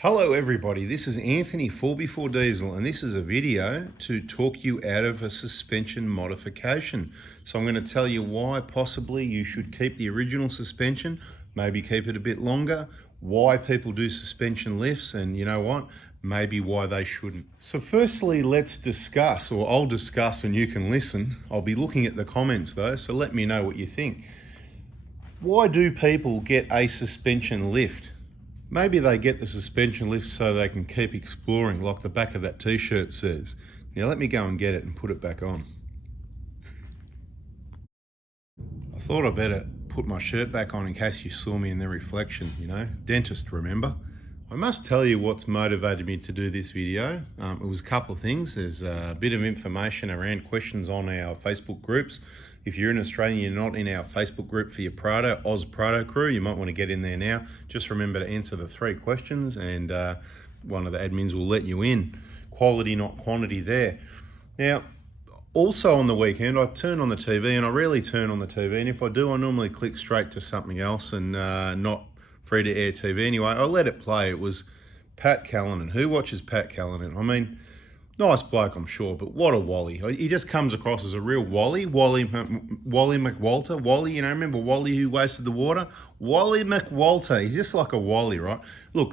Hello everybody, this is Anthony 4x4 Diesel and this is a video to talk you out of a suspension modification. So I'm going to tell you why possibly you should keep the original suspension, maybe keep it a bit longer, why people do suspension lifts, and you know what, maybe why they shouldn't. So firstly, let's discuss, or I'll discuss and you can listen. I'll be looking at the comments though, so let me know what you think. Why do people get a suspension lift? Maybe they get the suspension lift so they can keep exploring, like the back of that t-shirt says. Now let me go and get it and put it back on. I thought I'd better put my shirt back on in case you saw me in the reflection, you know. Dentist, remember? I must tell you what's motivated me to do this video. It was a couple of things. There's a bit of information around questions on our Facebook groups. If you're in Australia and you're not in our Facebook group for your Prado, Oz Prado crew, you might want to get in there now. Just remember to answer the 3 questions and one of the admins will let you in. Quality, not quantity there. Now, also on the weekend, I turn on the TV, and I rarely turn on the TV, and if I do, I normally click straight to something else and not free to air TV. Anyway, I let it play. It was Pat Callanan. Who watches Pat Callanan? I mean, nice bloke, I'm sure, but what a Wally. He just comes across as a real Wally. Wally McWalter. Wally, you know, remember Wally who wasted the water? Wally McWalter. He's just like a Wally, right? Look,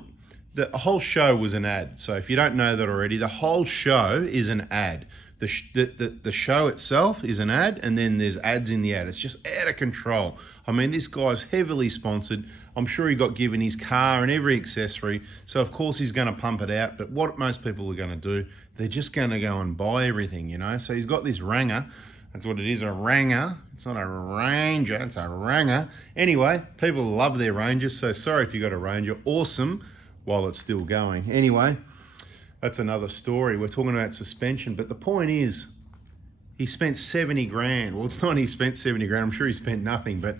the whole show was an ad. So if you don't know that already, the whole show is an ad. The show itself is an ad, and then there's ads in the ad. It's just out of control. I mean, this guy's heavily sponsored. I'm sure he got given his car and every accessory, so of course he's going to pump it out. But what most people are going to do, they're just going to go and buy everything, you know. So he's got this Ranger. That's what it is, a Ranger. It's not a Ranger, it's a Ranger. Anyway, people love their Rangers, so sorry if you got a Ranger. Awesome while it's still going. Anyway, that's another story. We're talking about suspension, but the point is, he spent 70 grand. Well, it's not he spent 70 grand. I'm sure he spent nothing, but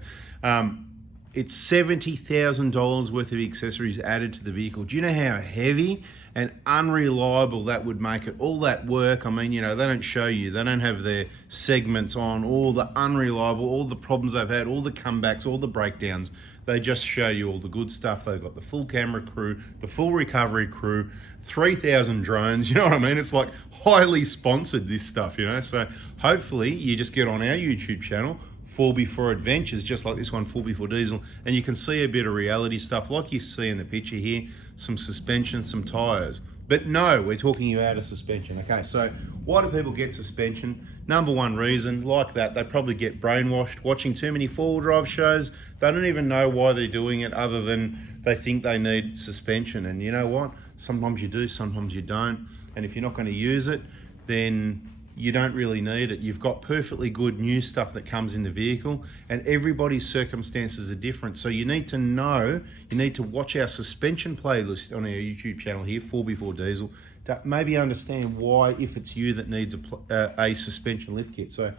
it's $70,000 worth of accessories added to the vehicle. Do you know how heavy and unreliable that would make it? All that work, I mean, you know, they don't show you. They don't have their segments on, all the unreliable, all the problems they've had, all the comebacks, all the breakdowns. They just show you all the good stuff. They've got the full camera crew, the full recovery crew, 3,000 drones, you know what I mean? It's like highly sponsored, this stuff, you know? So hopefully you just get on our YouTube channel, 4x4 Adventures, just like this one, 4x4 Diesel, and you can see a bit of reality stuff like you see in the picture here, some suspension, some tires. But no, we're talking about a suspension. Okay, so why do people get suspension? Number one reason, like that, they probably get brainwashed watching too many four-wheel drive shows. They don't even know why they're doing it other than they think they need suspension. And you know what? Sometimes you do, sometimes you don't. And if you're not going to use it, then you don't really need it. You've got perfectly good new stuff that comes in the vehicle, and everybody's circumstances are different. So you need to know, you need to watch our suspension playlist on our YouTube channel here, 4x4 Diesel, to maybe understand why, if it's you that needs a suspension lift kit. So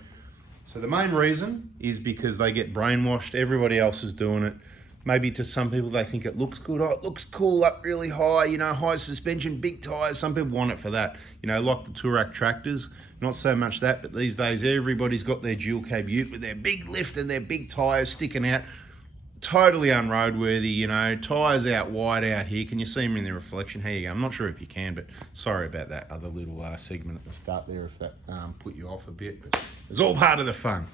the main reason is because they get brainwashed. Everybody else is doing it. Maybe to some people, they think it looks good. Oh, it looks cool up really high, you know, high suspension, big tires. Some people want it for that, you know, like the Touareg tractors. Not so much that, but these days everybody's got their dual cab ute with their big lift and their big tires sticking out. Totally unroadworthy, you know, tires out wide out here. Can you see them in the reflection? Here you go. I'm not sure if you can, but sorry about that other little segment at the start there, if that put you off a bit, but it's all part of the fun.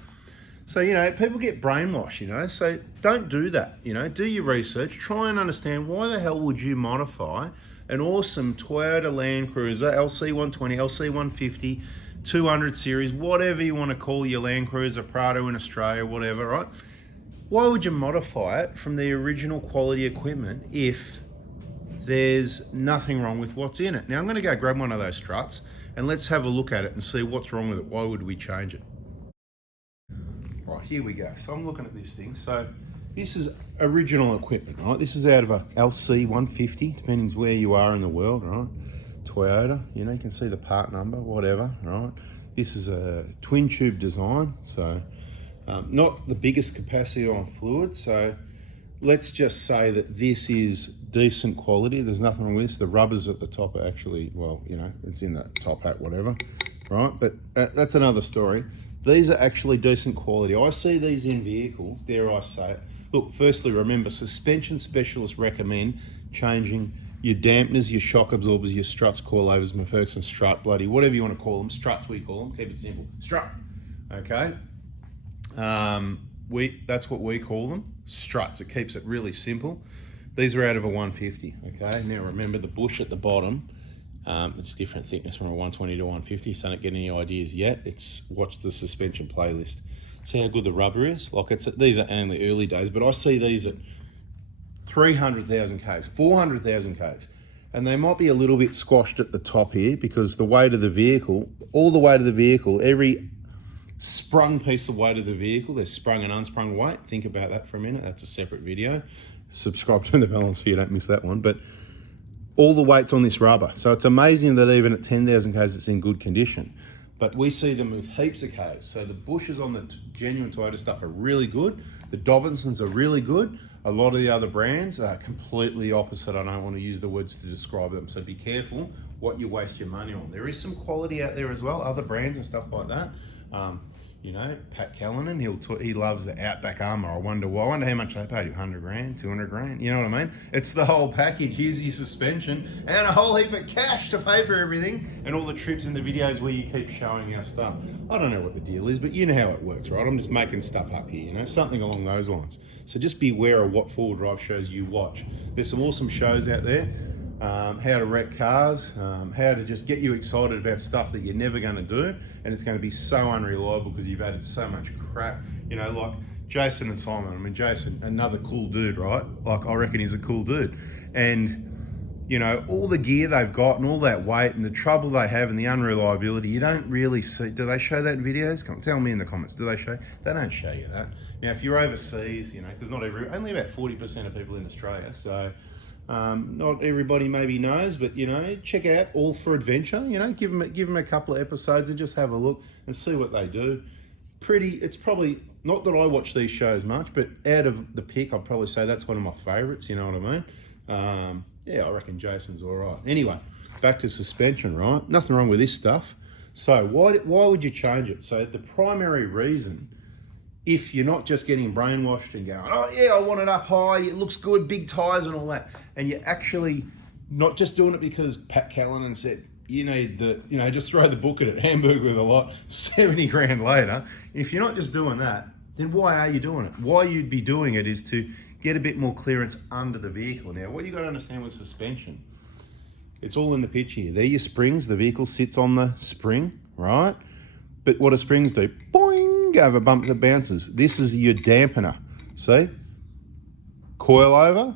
So, you know, people get brainwashed, you know, so don't do that, you know, do your research, try and understand why the hell would you modify an awesome Toyota Land Cruiser, LC120, LC150, 200 series, whatever you want to call your Land Cruiser, Prado in Australia, whatever, right? Why would you modify it from the original quality equipment if there's nothing wrong with what's in it? Now, I'm going to go grab one of those struts and let's have a look at it and see what's wrong with it. Why would we change it? Right, here we go. So I'm looking at this thing. So this is original equipment, right? This is out of a LC150, depending where you are in the world, right? Toyota, you know, you can see the part number, whatever, right? This is a twin tube design, so not the biggest capacity on fluid. So let's just say that this is decent quality. There's nothing wrong with this. The rubbers at the top are actually, well, you know, it's in the top hat, whatever, right? But that's another story. These are actually decent quality. I see these in vehicles, dare I say it. Look, firstly, remember, suspension specialists recommend changing your dampeners, your shock absorbers, your struts, coilovers, McPherson strut, bloody, whatever you want to call them. Struts, we call them. Keep it simple. Strut. Okay. That's what we call them. Struts. It keeps it really simple. These are out of a 150. Okay. Now remember the bush at the bottom. It's different thickness from a 120 to 150. So don't get any ideas yet. Watch the suspension playlist. See how good the rubber is. Like these are only early days, but I see these at 300,000 Ks, 400,000 Ks. And they might be a little bit squashed at the top here because the weight of the vehicle, all the weight of the vehicle, every sprung piece of weight of the vehicle, there's sprung and unsprung weight. Think about that for a minute. That's a separate video. Subscribe to the balance so you don't miss that one. But all the weight's on this rubber. So it's amazing that even at 10,000 Ks, it's in good condition. But we see them with heaps of Ks. So the bushes on the genuine Toyota stuff are really good. The Dobinsons are really good. A lot of the other brands are completely opposite. I don't want to use the words to describe them. So be careful what you waste your money on. There is some quality out there as well, other brands and stuff like that. You know, Pat Callanan, he loves the Outback Armour. I wonder how much they paid you, 100 grand, 200 grand, you know what I mean? It's the whole package. Here's your suspension and a whole heap of cash to pay for everything and all the trips and the videos where you keep showing our stuff. I don't know what the deal is, but you know how it works, right? I'm just making stuff up here, you know, something along those lines. So just be aware of what four-wheel drive shows you watch. There's some awesome shows out there. How to wreck cars, how to just get you excited about stuff that you're never going to do, and it's going to be so unreliable because you've added so much crap. You know, like Jason and Simon. I mean, Jason, another cool dude, right? Like, I reckon he's a cool dude. And, you know, all the gear they've got and all that weight and the trouble they have and the unreliability, you don't really see. Do they show that in videos? Come tell me in the comments. Do they show? They don't show you that. Now, if you're overseas, you know, because only about 40% of people in Australia, so not everybody maybe knows, but you know, check out All for Adventure. You know, give them a couple of episodes and just have a look and see what they do. It's probably not that I watch these shows much, but out of the pick, I'd probably say that's one of my favorites. You know what I mean? Yeah, I reckon Jason's all right. Anyway, back to suspension, right? Nothing wrong with this stuff. So why would you change it? So the primary reason, if you're not just getting brainwashed and going, oh yeah, I want it up high, it looks good, big tires and all that, and you're actually not just doing it because Pat Callanan said, you need just throw the book at it, Hamburg with a lot, 70 grand later. If you're not just doing that, then why are you doing it? Why you'd be doing it is to get a bit more clearance under the vehicle. Now, what you got to understand with suspension, it's all in the pitch here. They're your springs, the vehicle sits on the spring, right? But what do springs do? Boing, over bumps and bounces. This is your dampener, see? Coilover,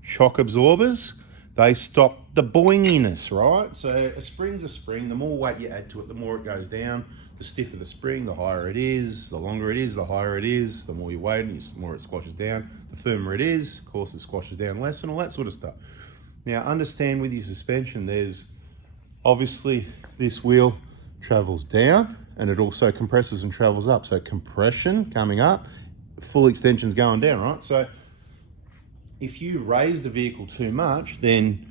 shock absorbers, they stop the boinginess, right? So a spring's a spring. The more weight you add to it, the more it goes down. The stiffer the spring, the higher it is. The longer it is, the higher it is. The more you weigh it, the more it squashes down. The firmer it is, of course, it squashes down less and all that sort of stuff. Now, understand with your suspension, there's obviously this wheel travels down and it also compresses and travels up. So compression coming up, full extension's going down, right? So if you raise the vehicle too much, then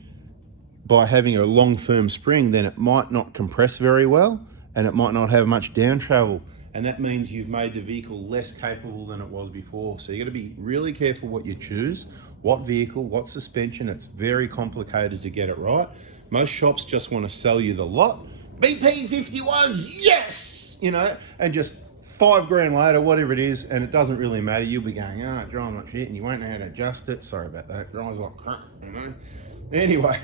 by having a long firm spring, then it might not compress very well and it might not have much down travel. And that means you've made the vehicle less capable than it was before. So you got to be really careful what you choose, what vehicle, what suspension. It's very complicated to get it right. Most shops just want to sell you the lot. BP 51s, yes! You know, and just 5 grand later, whatever it is, and it doesn't really matter. You'll be going, it drives like shit, and you won't know how to adjust it. Sorry about that. It drives like crap, you know. Anyway,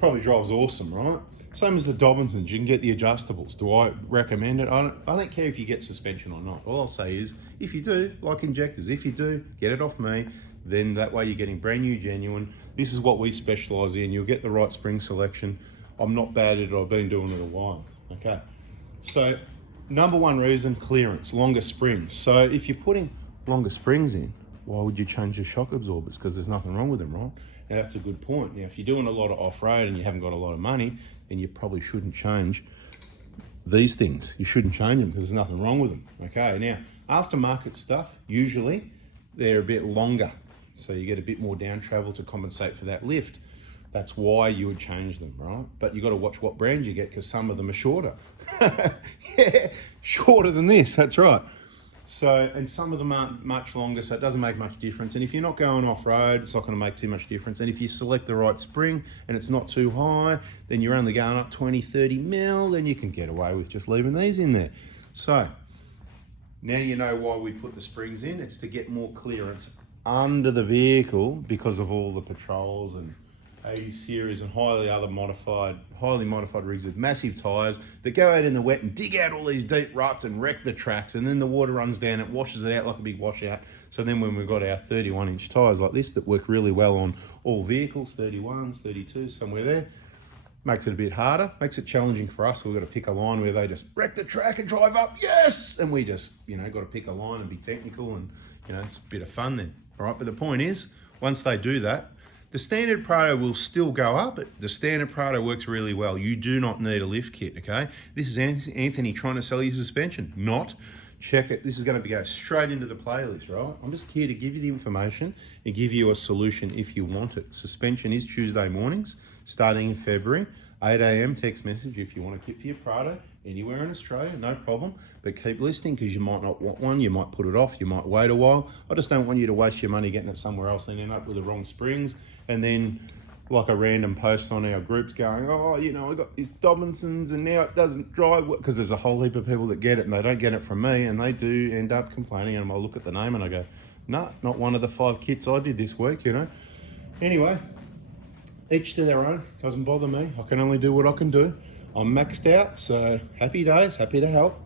probably drives awesome, right? Same as the Dobinsons, you can get the adjustables. Do I recommend it? I don't care if you get suspension or not. All I'll say is, if you do, like injectors, if you do, get it off me. Then that way you're getting brand new, genuine. This is what we specialise in. You'll get the right spring selection. I'm not bad at it. I've been doing it a while. Okay. So number one reason, clearance, longer springs. So if you're putting longer springs in, why would you change your shock absorbers? Because there's nothing wrong with them, right? Now that's a good point. Now, if you're doing a lot of off-road and you haven't got a lot of money, then you probably shouldn't change these things. You shouldn't change them because there's nothing wrong with them. Okay. Now, aftermarket stuff, usually they're a bit longer. So you get a bit more down travel to compensate for that lift. That's why you would change them, right? But you got to watch what brand you get because some of them are shorter. Yeah, shorter than this, that's right. So, and some of them aren't much longer, so it doesn't make much difference. And if you're not going off-road, it's not going to make too much difference. And if you select the right spring and it's not too high, then you're only going up 20, 30 mil, then you can get away with just leaving these in there. So, now you know why we put the springs in. It's to get more clearance under the vehicle because of all the patrols and 80 series and highly modified rigs with massive tyres that go out in the wet and dig out all these deep ruts and wreck the tracks, and then the water runs down, it washes it out like a big washout. So then when we've got our 31-inch tyres like this that work really well on all vehicles, 31s, 32s, somewhere there, makes it a bit harder, makes it challenging for us. We've got to pick a line where they just wreck the track and drive up, yes! And we just, got to pick a line and be technical, and, it's a bit of fun then, all right? But the point is, once they do that, the standard Prado will still go up, but the standard Prado works really well. You do not need a lift kit, okay? This is Anthony trying to sell you suspension. Not. Check it. This is going to go straight into the playlist, right? I'm just here to give you the information and give you a solution if you want it. Suspension is Tuesday mornings, starting in February. 8 a.m. text message if you want a kit for your Prado anywhere in Australia, no problem. But keep listening, because you might not want one, you might put it off, you might wait a while. I just don't want you to waste your money getting it somewhere else and end up with the wrong springs. And then like a random post on our groups going, oh, I got these Dobinsons and now it doesn't drive, because there's a whole heap of people that get it and they don't get it from me, and they do end up complaining. And I look at the name and I go, no, not one of the 5 kits I did this week, Anyway, each to their own, doesn't bother me. I can only do what I can do. I'm maxed out, so happy days, happy to help.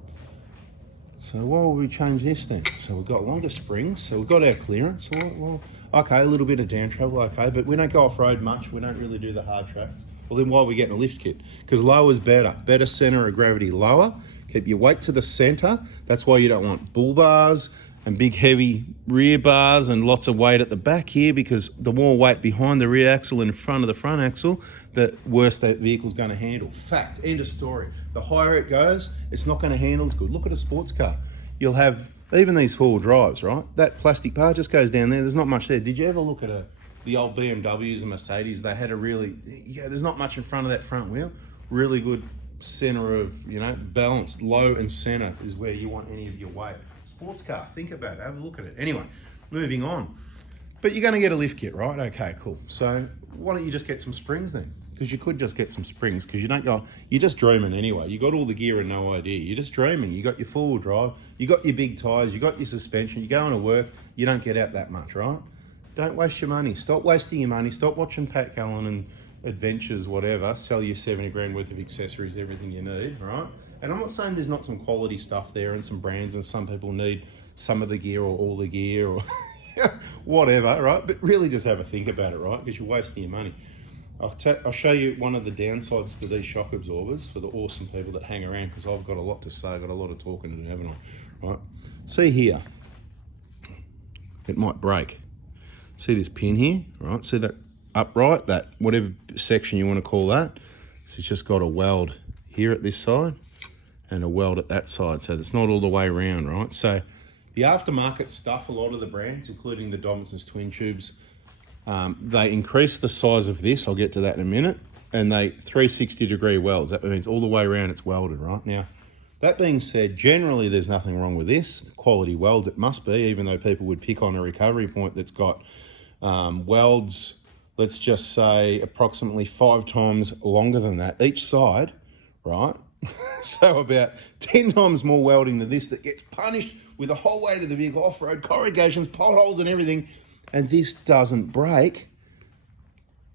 So why will we change this then? So we've got longer springs, so we've got our clearance. Well, okay, a little bit of down travel, okay, but we don't go off-road much. We don't really do the hard tracks. Well, then why are we getting a lift kit? Because lower is better. Better center of gravity lower. Keep your weight to the center. That's why you don't want bull bars and big heavy rear bars and lots of weight at the back here, because the more weight behind the rear axle and in front of the front axle, the worse that vehicle's going to handle. Fact, end of story. The higher it goes, it's not going to handle as good. Look at a sports car. You'll have, even these four-wheel drives, right? That plastic part just goes down there. There's not much there. Did you ever look at the old BMWs and Mercedes? They had there's not much in front of that front wheel. Really good center of, balance. Low and center is where you want any of your weight. Sports car, think about it, have a look at it. Anyway, moving on. But you're going to get a lift kit, right? Okay, cool. So why don't you just get some springs then? Because you could just get some springs, because you're just dreaming anyway. You got all the gear and no idea. You're just dreaming. You got your four-wheel drive, you got your big tires, you got your suspension, you're going to work, you don't get out that much, right? Don't waste your money. Stop wasting your money. Stop watching Pat Callan and Adventures, whatever. Sell you 70 grand worth of accessories, everything you need, right? And I'm not saying there's not some quality stuff there and some brands, and some people need some of the gear or all the gear or whatever, right? But really just have a think about it, right? Because you're wasting your money. I'll show you one of the downsides to these shock absorbers for the awesome people that hang around, because I've got a lot to say. I've got a lot of talking to do, haven't I? Right? See here. It might break. See this pin here, right? See that upright, that whatever section you want to call that? So it's just got a weld here at this side and a weld at that side. So it's not all the way around, right? So the aftermarket stuff, a lot of the brands, including the Dobinson's twin tubes, they increase the size of this, I'll get to that in a minute, and they 360-degree welds. That means all the way around it's welded, right? Now, that being said, generally there's nothing wrong with this. Quality welds it must be, even though people would pick on a recovery point that's got welds, let's just say approximately 5 times longer than that each side, right? So about 10 times more welding than this, that gets punished with the whole weight of the vehicle, off-road, corrugations, potholes and everything, and this doesn't break.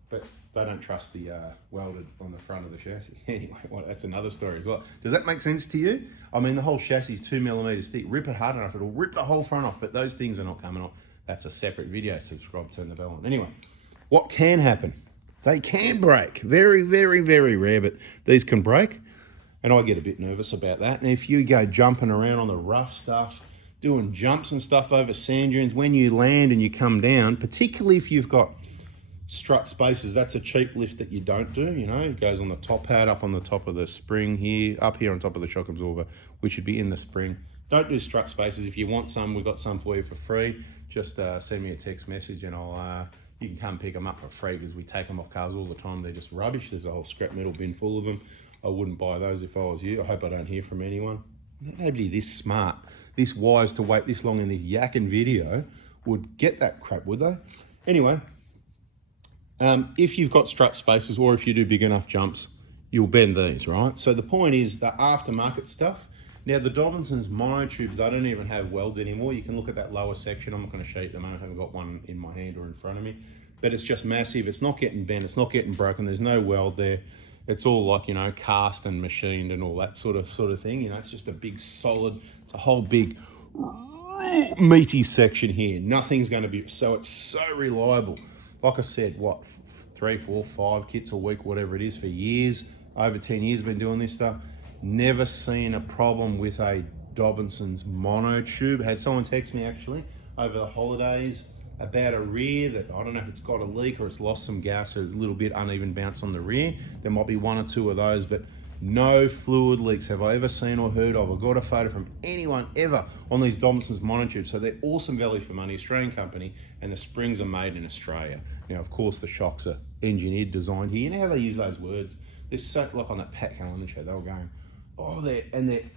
But they don't trust the welded on the front of the chassis. Anyway, well, that's another story as well. Does that make sense to you? I mean, the whole chassis is 2 millimeters thick. Rip it hard enough, it'll rip the whole front off, but those things are not coming off. That's a separate video. Subscribe, turn the bell on. Anyway, what can happen? They can break. Very, very, very rare, but these can break. And I get a bit nervous about that. And if you go jumping around on the rough stuff, doing jumps and stuff over sand dunes, when you land and you come down, particularly if you've got strut spaces, that's a cheap lift that you don't do, it goes on the top pad, up on the top of the spring here, up here on top of the shock absorber, which would be in the spring. Don't do strut spaces. If you want some, we've got some for you for free. Just send me a text message and you can come pick them up for free, because we take them off cars all the time. They're just rubbish. There's a whole scrap metal bin full of them. I wouldn't buy those if I was you. I hope I don't hear from anyone. nobody this smart, this wise to wait this long in this yakking video would get that crap, would they? Anyway, if you've got strut spaces or if you do big enough jumps, you'll bend these, right? So the point is the aftermarket stuff. Now the Dobinson's monotubes, they don't even have welds anymore. You can look at that lower section. I'm not going to show you at the moment. I haven't got one in my hand or in front of me, but it's just massive. It's not getting bent. It's not getting broken. There's no weld there. It's all like, you know, cast and machined and all that sort of thing. You know, it's just a big solid, it's a whole big meaty section here. Nothing's going to be, so it's so reliable. Like I said, what, 3, 4, 5 kits a week, whatever it is, for years, over 10 years been doing this stuff. Never seen a problem with a Dobinson's monotube. Had someone text me actually over the holidays about a rear that, I don't know if it's got a leak or it's lost some gas, or a little bit uneven bounce on the rear. There might be 1 or 2 of those, but no fluid leaks have I ever seen or heard of. I got a photo from anyone ever on these Dobinson's monotubes. So they're awesome value for money, Australian company, and the springs are made in Australia. Now, of course, the shocks are engineered, designed here. You know how they use those words? There's so, like on that Pat Calendar show, they were going, oh, they're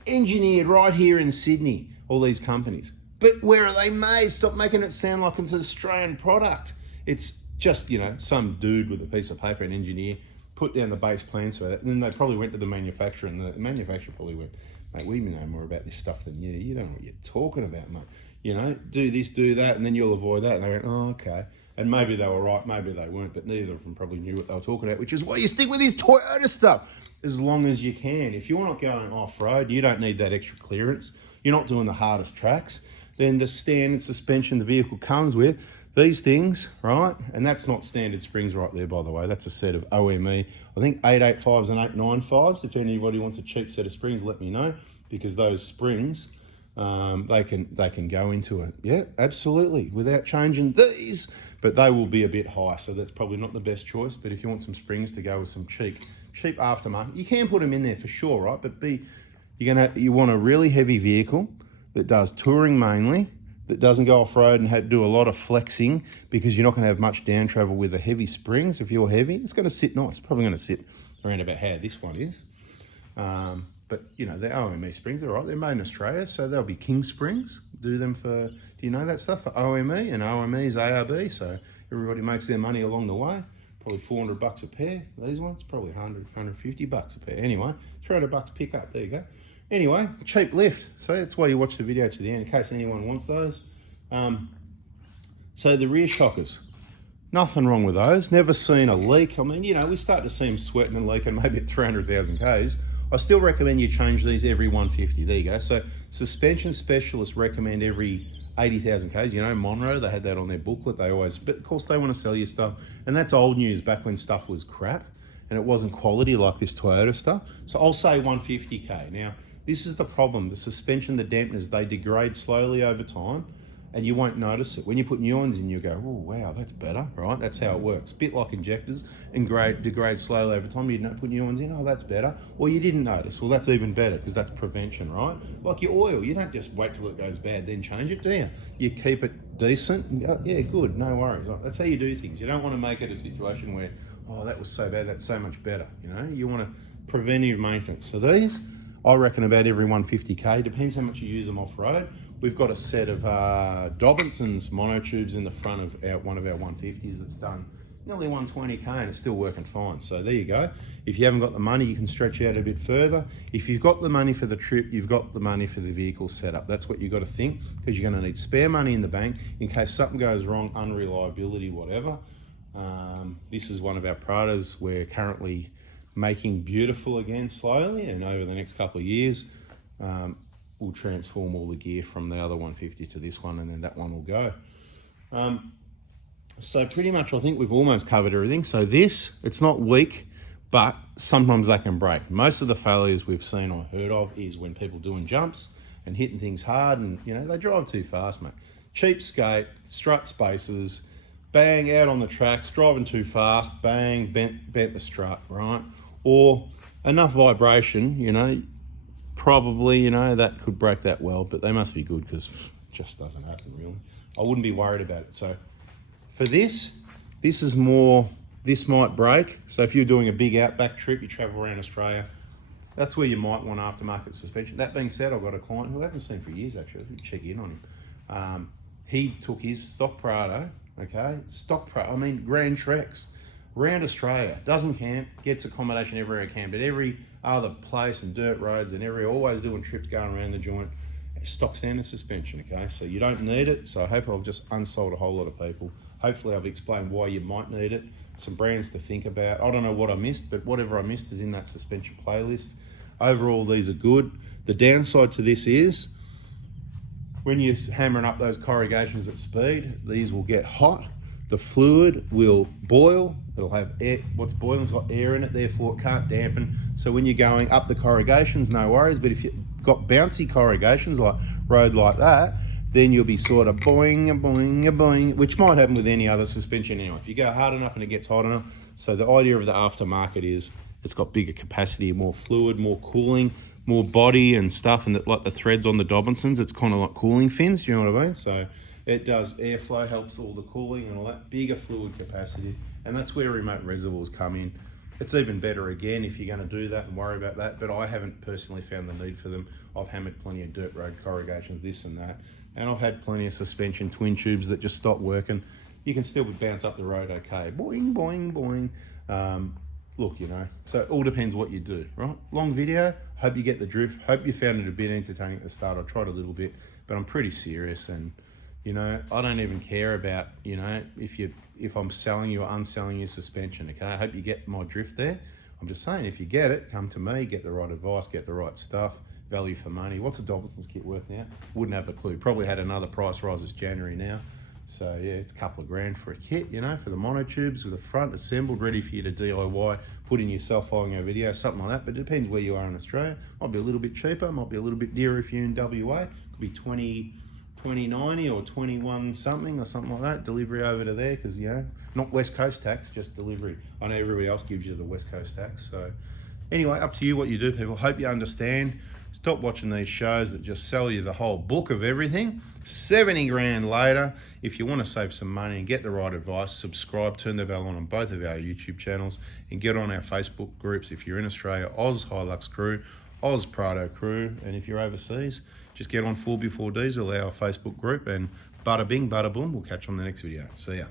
engineered right here in Sydney, all these companies. But where are they made? Stop making it sound like it's an Australian product. It's just, you know, some dude with a piece of paper, an engineer, put down the base plans for that. And then they probably went to the manufacturer, and the manufacturer probably went, mate, we know more about this stuff than you. You don't know what you're talking about, mate. You know, do this, do that, and then you'll avoid that. And they went, oh, okay. And maybe they were right, maybe they weren't, but neither of them probably knew what they were talking about, which is why you stick with this Toyota stuff as long as you can. If you're not going off-road, you don't need that extra clearance. You're not doing the hardest tracks. Then the standard suspension the vehicle comes with, these things, right? And that's not standard springs right there, by the way. That's a set of OME. I think 885s and 895s. If anybody wants a cheap set of springs, let me know, because those springs, they can go into it. Yeah, absolutely, without changing these, but they will be a bit high, so that's probably not the best choice. But if you want some springs to go with some cheap aftermarket, you can put them in there for sure, right? But you want a really heavy vehicle that does touring mainly, that doesn't go off-road and do a lot of flexing, because you're not going to have much down travel with the heavy springs. If you're heavy, it's going to sit nice. It's probably going to sit around about how this one is. But, you know, the OME springs are right. They're made in Australia, so they'll be King springs. Do them for, do you know that stuff? For OME, and OME is ARB, so everybody makes their money along the way. Probably $400 a pair. These ones, probably 100, 150 bucks a pair. Anyway, $300 pick up, there you go. Anyway, cheap lift. So that's why you watch the video to the end, in case anyone wants those. So the rear shockers, nothing wrong with those. Never seen a leak. I mean, you know, we start to see them sweating and leaking maybe at 300,000 Ks. I still recommend you change these every 150. There you go. So suspension specialists recommend every 80,000 Ks. You know, Monroe, they had that on their booklet. They always, but of course they want to sell you stuff. And that's old news, back when stuff was crap and it wasn't quality like this Toyota stuff. So I'll say 150K. Now, this is the problem. The suspension, the dampeners, they degrade slowly over time, and you won't notice it. When you put new ones in, you go, oh, wow, that's better, right? That's how it works. A bit like injectors, and degrade slowly over time. You don't put new ones in, oh, that's better. Or you didn't notice, well, that's even better, because that's prevention, right? Like your oil, you don't just wait till it goes bad, then change it, do you? You keep it decent, and go, yeah, good, no worries. That's how you do things. You don't want to make it a situation where, oh, that was so bad, that's so much better, you know? You want to preventive maintenance. So these, I reckon about every 150K, depends how much you use them off-road. We've got a set of Dobinson's monotubes in the front of one of our 150s that's done nearly 120K and it's still working fine. So there you go. If you haven't got the money, you can stretch out a bit further. If you've got the money for the trip, you've got the money for the vehicle setup. That's what you've got to think, because you're going to need spare money in the bank in case something goes wrong, unreliability, whatever. This is one of our Pradas. We're currently making beautiful again slowly, and over the next couple of years we'll transform all the gear from the other 150 to this one, and then that one will go. So pretty much I think we've almost covered everything. So this, it's not weak, but sometimes they can break. Most of the failures we've seen or heard of is when people doing jumps and hitting things hard, and you know, they drive too fast, mate. Cheapskate, strut spaces, bang, out on the tracks, driving too fast, bang, bent the strut, right? Or enough vibration, you know, probably, you know, that could break that weld, but they must be good, because it just doesn't happen really. I wouldn't be worried about it. So for this is more, this might break. So if you're doing a big outback trip, you travel around Australia, that's where you might want aftermarket suspension. That being said, I've got a client who I haven't seen for years actually. I should check in on him. He took his stock Prado, okay, Grand Trex, around Australia, doesn't camp, gets accommodation everywhere he can, but every other place and dirt roads and always doing trips going around the joint, stock standard suspension, okay? So you don't need it. So I hope I've just unsold a whole lot of people. Hopefully I've explained why you might need it, some brands to think about. I don't know what I missed, but whatever I missed is in that suspension playlist. Overall, these are good. The downside to this is when you're hammering up those corrugations at speed, these will get hot. The fluid will boil. It'll have air. What's boiling's got air in it, therefore it can't dampen. So when you're going up the corrugations, no worries. But if you've got bouncy corrugations like road like that, then you'll be sort of boing, boing, boing, which might happen with any other suspension anyway. If you go hard enough and it gets hot enough. So the idea of the aftermarket is it's got bigger capacity, more fluid, more cooling, more body and stuff, and like the threads on the Dobinsons, it's kind of like cooling fins, you know what I mean? So it does airflow, helps all the cooling and all that, bigger fluid capacity, and that's where remote reservoirs come in. It's even better again if you're going to do that and worry about that, but I haven't personally found the need for them. I've hammered plenty of dirt road corrugations, this and that, and I've had plenty of suspension twin tubes that just stop working. You can still bounce up the road okay, boing, boing, boing. Look, you know, so it all depends what you do, right? Long video, hope you get the drift, hope you found it a bit entertaining at the start. I tried a little bit, but I'm pretty serious, and you know, I don't even care about, you know, if I'm selling you or unselling you suspension, okay? I hope you get my drift there. I'm just saying, if you get it, come to me, get the right advice, get the right stuff, value for money. What's a Dobinson's kit worth now? Wouldn't have a clue. Probably had another price rise this January now. So yeah, it's a couple of grand for a kit, you know, for the monotubes with the front assembled, ready for you to DIY, put in yourself following our video, something like that. But it depends where you are in Australia. Might be a little bit cheaper, might be a little bit dearer if you're in WA. Could be 20.90 or 21 something or something like that. Delivery over to there, because you know, not West Coast tax, just delivery. I know everybody else gives you the West Coast tax. So anyway, up to you what you do, people. Hope you understand. Stop watching these shows that just sell you the whole book of everything. 70 grand later. If you want to save some money and get the right advice, subscribe, turn the bell on both of our YouTube channels, and get on our Facebook groups if you're in Australia, Oz Hilux Crew, Oz Prado Crew, and if you're overseas, just get on 4x4 Diesel, our Facebook group, and bada bing, bada boom. We'll catch you on the next video. See ya.